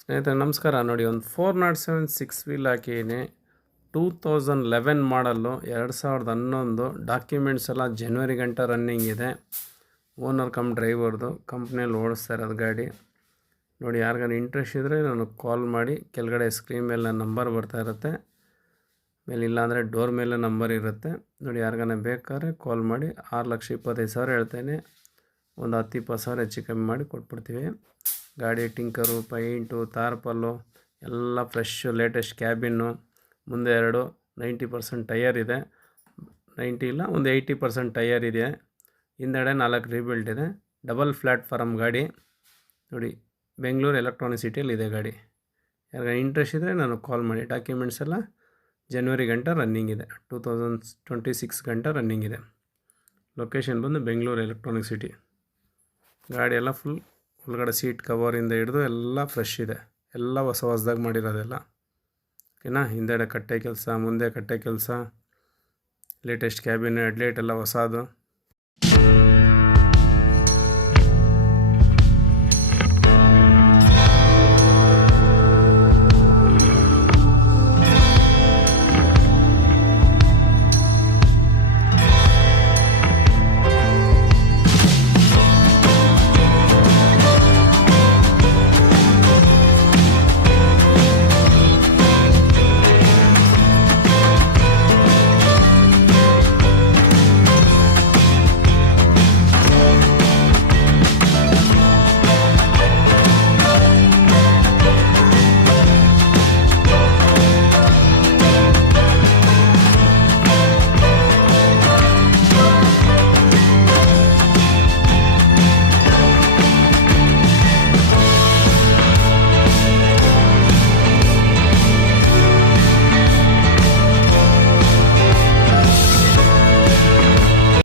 ಸ್ನೇಹಿತರೆ ನಮಸ್ಕಾರ. ನೋಡಿ, ಒಂದು 407 ಸಿಕ್ಸ್ ವೀಲ್ ಹಾಕಿದ್ದೀನಿ. 2011 ಮಾಡಲ್ಲು, 2011. ಡಾಕ್ಯುಮೆಂಟ್ಸ್ ಎಲ್ಲ ಜನವರಿ ಗಂಟ ರನ್ನಿಂಗ್ ಇದೆ. ಓನರ್ ಕಮ್ ಡ್ರೈವರ್ದು, ಕಂಪ್ನಿಯಲ್ಲಿ ಓಡಿಸ್ತಾ ಇರೋದು ಗಾಡಿ. ನೋಡಿ, ಯಾರಿಗಾರು ಇಂಟ್ರೆಸ್ಟ್ ಇದ್ದರೆ ನನಗೆ ಕಾಲ್ ಮಾಡಿ. ಕೆಳಗಡೆ ಸ್ಕ್ರೀನ್ ಮೇಲೆ ನನ್ನ ನಂಬರ್ ಬರ್ತಾ ಇರುತ್ತೆ, ಮೇಲೆ ಇಲ್ಲಾಂದರೆ ಡೋರ್ ಮೇಲೆ ನಂಬರ್ ಇರುತ್ತೆ. ನೋಡಿ, ಯಾರಿಗಾನ ಬೇಕಾದ್ರೆ ಕಾಲ್ ಮಾಡಿ. 6,25,000 ಹೇಳ್ತೇನೆ. ಒಂದು 10-20 ಸಾವಿರ ಹೆಚ್ಚು ಕಮ್ಮಿ ಮಾಡಿ ಕೊಟ್ಬಿಡ್ತೀವಿ. ಗಾಡಿ ಟಿಂಕರು, ಪೈಂಟು, ತಾರ್ಪಲ್ಲು ಎಲ್ಲ ಫ್ರೆಶ್ಶು, ಲೇಟೆಸ್ಟ್ ಕ್ಯಾಬಿನ್ನು. ಮುಂದೆ 90% ಟಯರ್ ಇದೆ. 90 ಇಲ್ಲ, ಒಂದು 80% ಟಯರ್ ಇದೆ. ಹಿಂದೆಡೆ 4 ರೀಬಿಲ್ಟ್ ಇದೆ. ಡಬಲ್ ಪ್ಲ್ಯಾಟ್ಫಾರಮ್ ಗಾಡಿ. ನೋಡಿ, ಬೆಂಗಳೂರು ಎಲೆಕ್ಟ್ರಾನಿಕ್ ಸಿಟಿಯಲ್ಲಿ ಇದೆ ಗಾಡಿ. ಯಾರಿಗಾರ ಇಂಟ್ರೆಸ್ಟ್ ಇದ್ದರೆ ನನಗೆ ಕಾಲ್ ಮಾಡಿ. ಡಾಕ್ಯುಮೆಂಟ್ಸ್ ಎಲ್ಲ ಜನವರಿ ಗಂಟ ರನ್ನಿಂಗ್ ಇದೆ. 2026 ಗಂಟ ರನ್ನಿಂಗ್ ಇದೆ. ಲೊಕೇಶನ್ ಬಂದು ಬೆಂಗಳೂರು ಎಲೆಕ್ಟ್ರಾನಿಕ್ ಸಿಟಿ. ಗಾಡಿ ಎಲ್ಲ ಫುಲ್ ಒಳಗಡೆ ಸೀಟ್ ಕವರಿಂದ ಹಿಡಿದು ಎಲ್ಲ ಫ್ರೆಶ್ ಇದೆ. ಎಲ್ಲ ಹೊಸದಾಗಿ ಮಾಡಿರೋದೆಲ್ಲ. ಓಕೆನಾ? ಹಿಂದೆಡೆ ಕಟ್ಟೆ ಕೆಲಸ, ಮುಂದೆ ಕಟ್ಟೆ ಕೆಲಸ, ಲೇಟೆಸ್ಟ್ ಕ್ಯಾಬಿನ್, ಹೆಡ್ಲೈಟ್ ಎಲ್ಲ ಹೊಸದು.